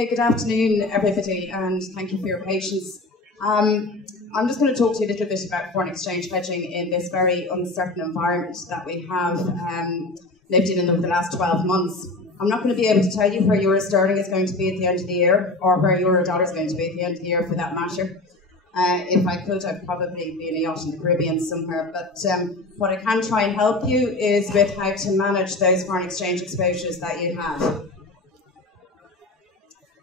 Okay, good afternoon, everybody, and thank you for your patience. I'm just going to talk to you a little bit about foreign exchange hedging in this very uncertain environment that we have lived in over the last 12 months. I'm not going to be able to tell you where euro sterling is going to be at the end of the year, or where euro dollar is going to be at the end of the year for that matter. If I could, I'd probably be in a yacht in the Caribbean somewhere. But what I can try and help you is with how to manage those foreign exchange exposures that you have.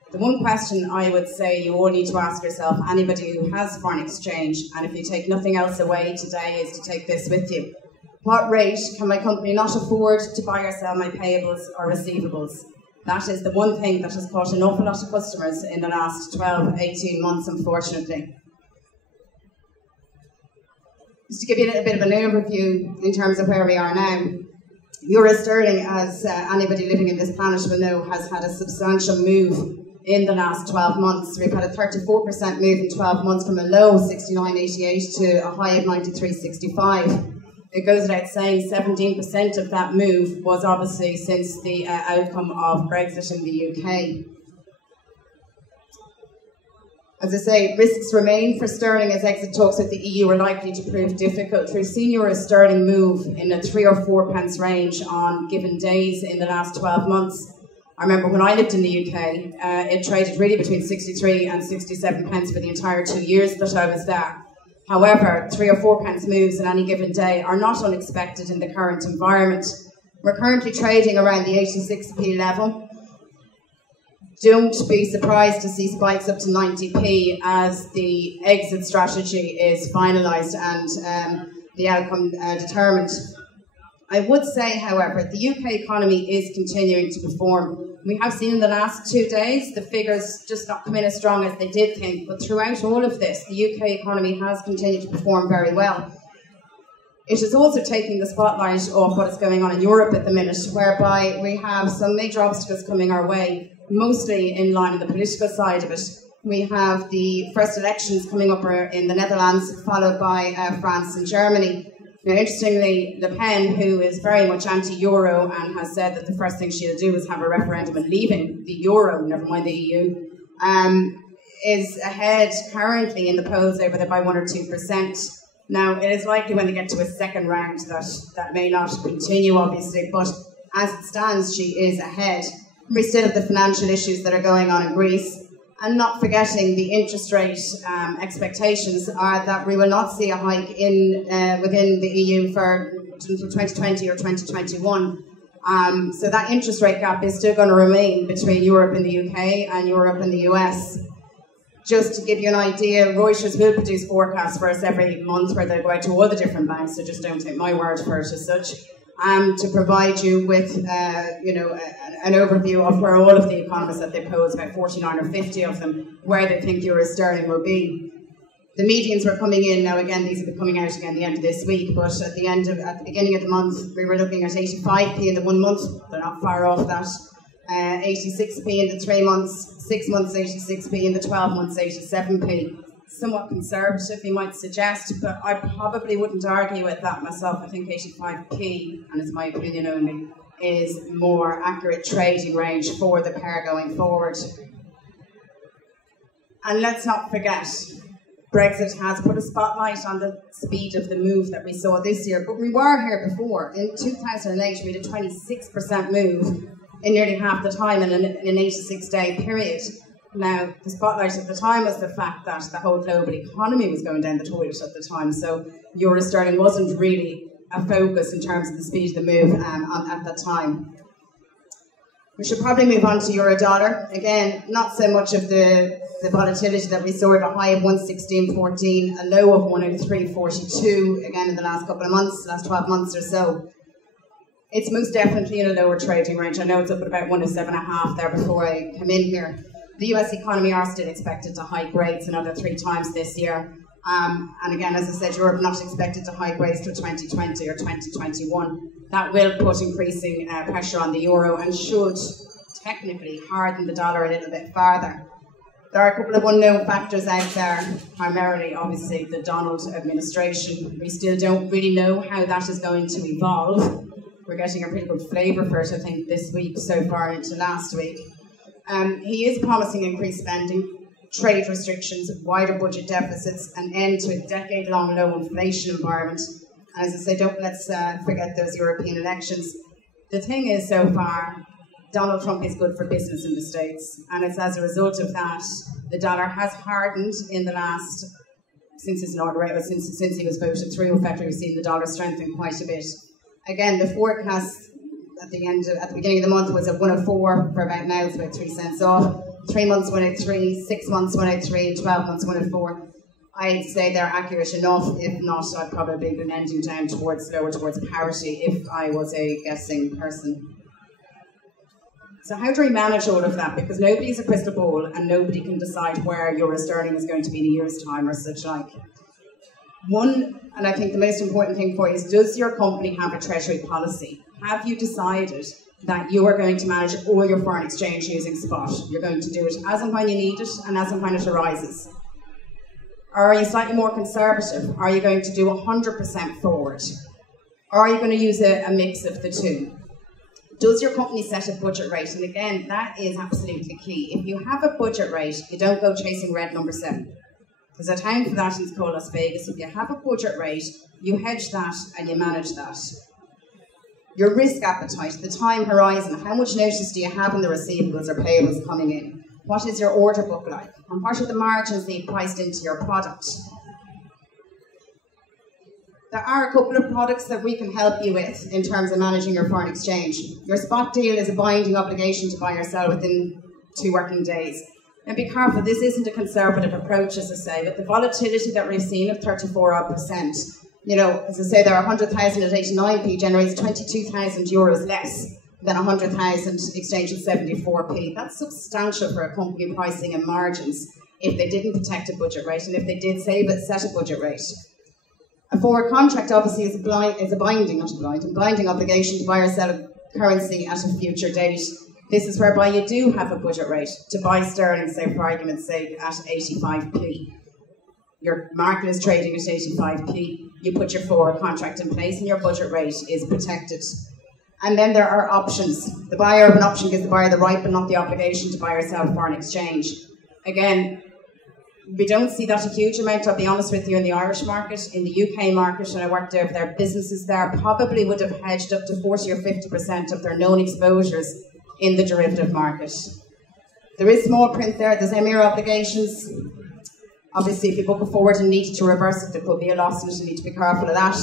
The one question I would say you all need to ask yourself, anybody who has foreign exchange, and if you take nothing else away today, is to take this with you. What rate can my company not afford to buy or sell my payables or receivables? That is the one thing that has caught an awful lot of customers in the last 12, 18 months, unfortunately. Just to give you a little bit of an overview in terms of where we are now, euro sterling, as anybody living in this planet will know, has had a substantial move in the last 12 months. We've had a 34% move in 12 months from a low of 69.88 to a high of 93.65. It goes without saying 17% of that move was obviously since the outcome of Brexit in the UK. As I say, risks remain for sterling as exit talks with the EU are likely to prove difficult. We've seen euro sterling move in a 3 or 4 pence range on given days in the last 12 months. I remember when I lived in the UK, it traded really between 63 and 67 pence for the entire 2 years that I was there. However, 3 or 4 pence moves in any given day are not unexpected in the current environment. We're currently trading around the 86p level. Don't be surprised to see spikes up to 90p as the exit strategy is finalised and the outcome determined. I would say, however, the UK economy is continuing to perform. We have seen in the last 2 days the figures just not come in as strong as they did think, but throughout all of this, the UK economy has continued to perform very well. It is also taking the spotlight off what is going on in Europe at the minute, whereby we have some major obstacles coming our way, mostly in line with the political side of it. We have the first elections coming up in the Netherlands, followed by France and Germany. Now, interestingly, Le Pen, who is very much anti-Euro and has said that the first thing she'll do is have a referendum on leaving the Euro, never mind the EU, is ahead currently in the polls over there by 1 or 2%. Now, it is likely when they get to a second round that may not continue, obviously, but as it stands, she is ahead. We still have the financial issues that are going on in Greece. And not forgetting the interest rate expectations are that we will not see a hike within the EU for 2020 or 2021. So that interest rate gap is still going to remain between Europe and the UK and Europe and the US. Just to give you an idea, Reuters will produce forecasts for us every month where they go out to all the different banks, so just don't take my word for it as such. To provide you with, an overview of where all of the economists that they pose, about 49 or 50 of them, where they think euro sterling will be. The medians were coming in now. Again, these will be coming out again at the end of this week. But at the beginning of the month, we were looking at 85p in the 1 month. They're not far off that. 86p in the 3 months, 6 months 86p in the 12 months 87p. Somewhat conservative, you might suggest, but I probably wouldn't argue with that myself. I think 85p, and it's my opinion only, is more accurate trading range for the pair going forward. And let's not forget, Brexit has put a spotlight on the speed of the move that we saw this year, but we were here before. In 2008, we had a 26% move in nearly half the time in an 86-day period. Now, the spotlight at the time was the fact that the whole global economy was going down the toilet at the time, so euro sterling wasn't really a focus in terms of the speed of the move at that time. We should probably move on to euro dollar. Again, not so much of the volatility that we saw at a high of 116.14, a low of 103.42, again in the last couple of months, last 12 months or so. It's most definitely in a lower trading range. I know it's up at about 107.5 there before I come in here. The US economy are still expected to hike rates another 3 times this year. And again, as I said, Europe not expected to hike rates till 2020 or 2021. That will put increasing pressure on the euro and should technically harden the dollar a little bit farther. There are a couple of unknown factors out there, primarily, obviously, the Donald administration. We still don't really know how that is going to evolve. We're getting a pretty good flavour for it, I think, this week so far into last week. He is promising increased spending, trade restrictions, wider budget deficits, an end to a decade-long low inflation environment. And as I say, let's forget those European elections. The thing is, so far, Donald Trump is good for business in the States, and it's as a result of that the dollar has hardened in the last, since his inauguration, since he was voted through. In fact, we've seen the dollar strengthen quite a bit. Again, the forecast at the beginning of the month was at 104 for about now. It's about 3 cents off. 3 months 103, 6 months 103, and 12 months 104. I'd say they're accurate enough. If not, I'd probably be ending down towards parity if I was a guessing person. So how do we manage all of that? Because nobody's a crystal ball and nobody can decide where euro sterling is going to be in a year's time or such like. One, and I think the most important thing for you is, does your company have a treasury policy? Have you decided that you are going to manage all your foreign exchange using spot? You're going to do it as and when you need it and as and when it arises. Or are you slightly more conservative? Are you going to do 100% forward? Or are you going to use a mix of the two? Does your company set a budget rate? And again, that is absolutely key. If you have a budget rate, you don't go chasing red number 7. There's a town for that, and it's called Las Vegas. If you have a budget rate, you hedge that and you manage that. Your risk appetite, the time horizon, how much notice do you have in the receivables or payables coming in? What is your order book like? And what are the margins that you've priced into your product? There are a couple of products that we can help you with in terms of managing your foreign exchange. Your spot deal is a binding obligation to buy or sell within 2 working days. And be careful, this isn't a conservative approach, as I say, but the volatility that we've seen of 34%, you know, as I say, there are 100,000 at 89p generates 22,000 euros less than 100,000 exchange at 74p. That's substantial for a company pricing and margins if they didn't protect a budget rate, and if they did save it, set a budget rate. A forward contract obviously is a binding obligation to buy or sell a currency at a future date. This is whereby you do have a budget rate to buy sterling, say for argument's sake, at 85p. Your market is trading at 85p. You put your forward contract in place and your budget rate is protected. And then there are options. The buyer of an option gives the buyer the right but not the obligation to buy or sell foreign exchange. Again, we don't see that a huge amount, I'll be honest with you, in the Irish market. In the UK market, and I worked over there, businesses there probably would have hedged up to 40 or 50% of their known exposures in the derivative market. There is small print there, there's EMIR obligations. Obviously, if you book a forward and need to reverse it, there could be a loss in it, you need to be careful of that.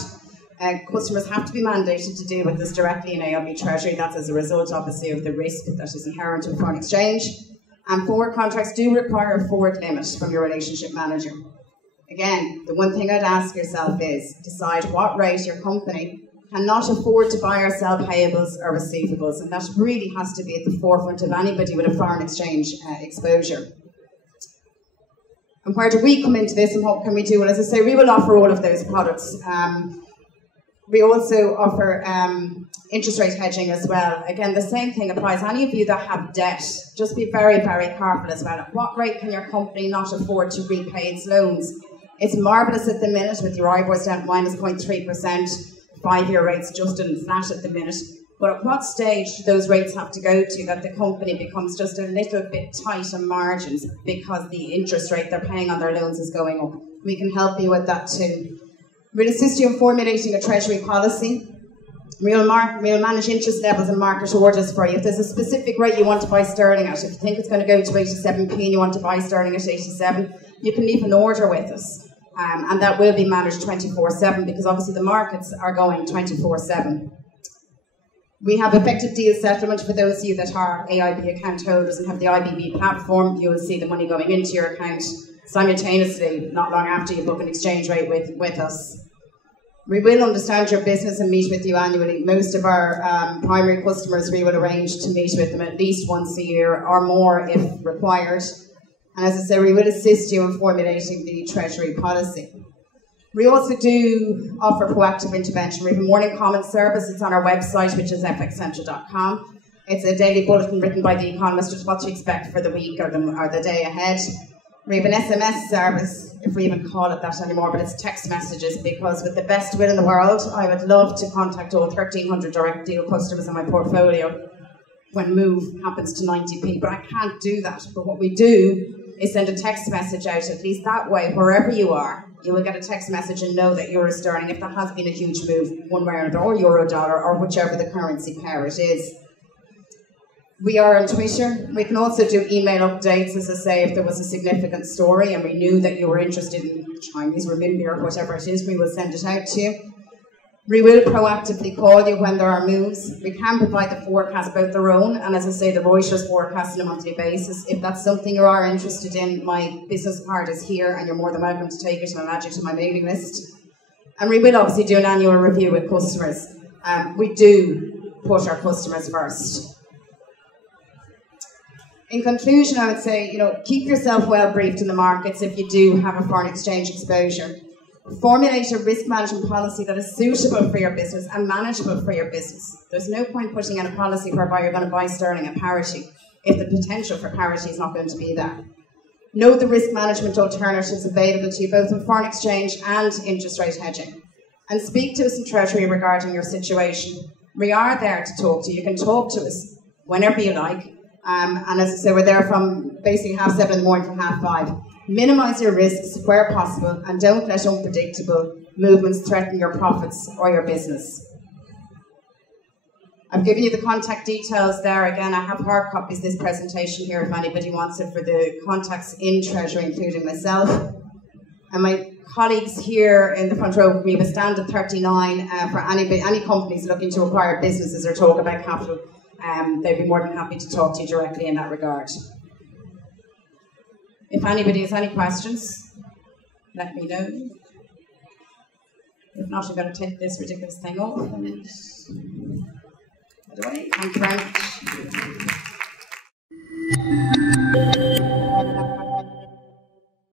Customers have to be mandated to deal with this directly in AIB Treasury. That's as a result, obviously, of the risk that is inherent in foreign exchange. And forward contracts do require a forward limit from your relationship manager. Again, the one thing I'd ask yourself is decide what rate your company cannot afford to buy or sell payables or receivables, and that really has to be at the forefront of anybody with a foreign exchange exposure. And where do we come into this and what can we do? Well, as I say, we will offer all of those products. We also offer interest rate hedging as well. Again, the same thing applies. Any of you that have debt, just be very, very careful as well. At what rate can your company not afford to repay its loans? It's marvellous at the minute with your IBORs down minus 0.3%, 5-year rates just in flat at the minute. But at what stage do those rates have to go to that the company becomes just a little bit tight on margins because the interest rate they're paying on their loans is going up? We can help you with that too. We'll assist you in formulating a treasury policy. We'll manage interest levels and market orders for you. If there's a specific rate you want to buy sterling at, if you think it's going to go to 87p and you want to buy sterling at 87, you can leave an order with us. And that will be managed 24/7 because obviously the markets are going 24/7. We have effective deal settlement for those of you that are AIB account holders and have the IBB platform. You will see the money going into your account simultaneously, not long after you book an exchange rate with us. We will understand your business and meet with you annually. Most of our primary customers, we will arrange to meet with them at least once a year or more if required. And as I say, we will assist you in formulating the treasury policy. We also do offer proactive intervention. We have a morning comment service. It's on our website, which is fxcentral.com. It's a daily bulletin written by the economist with what to expect for the week or the day ahead. We have an SMS service, if we even call it that anymore, but it's text messages, because with the best will in the world, I would love to contact all 1,300 direct deal customers in my portfolio. when move happens to 90p, but I can't do that. But what we do is send a text message out, at least that way, wherever you are, you will get a text message and know that euro sterling, if there has been a huge move one way or another, or euro dollar, or whichever the currency pair it is. We are on Twitter. We can also do email updates, as I say, if there was a significant story and we knew that you were interested in Chinese renminbi or whatever it is, we will send it out to you. We will proactively call you when there are moves. We can provide the forecast about their own, and as I say, the Reuters forecast on a monthly basis. If that's something you are interested in, my business card is here and you're more than welcome to take it and I'll add you to my mailing list. And we will obviously do an annual review with customers. We do put our customers first. In conclusion, I would say, keep yourself well briefed in the markets if you do have a foreign exchange exposure. Formulate a risk management policy that is suitable for your business and manageable for your business. There's no point putting in a policy whereby you're going to buy sterling at parity if the potential for parity is not going to be there. Know the risk management alternatives available to you both in foreign exchange and interest rate hedging. And speak to us in Treasury regarding your situation. We are there to talk to you. You can talk to us whenever you like. And as I say, we're there from basically 7:30 in the morning to 5:30. Minimise your risks where possible and don't let unpredictable movements threaten your profits or your business. I've given you the contact details there. Again, I have hard copies of this presentation here if anybody wants it for the contacts in Treasury, including myself. And my colleagues here in the front row, we have a stand at 39 for any companies looking to acquire businesses or talk about capital. They'd be more than happy to talk to you directly in that regard. If anybody has any questions, let me know. If not, I'm going to take this ridiculous thing off. By the way, thank you very much.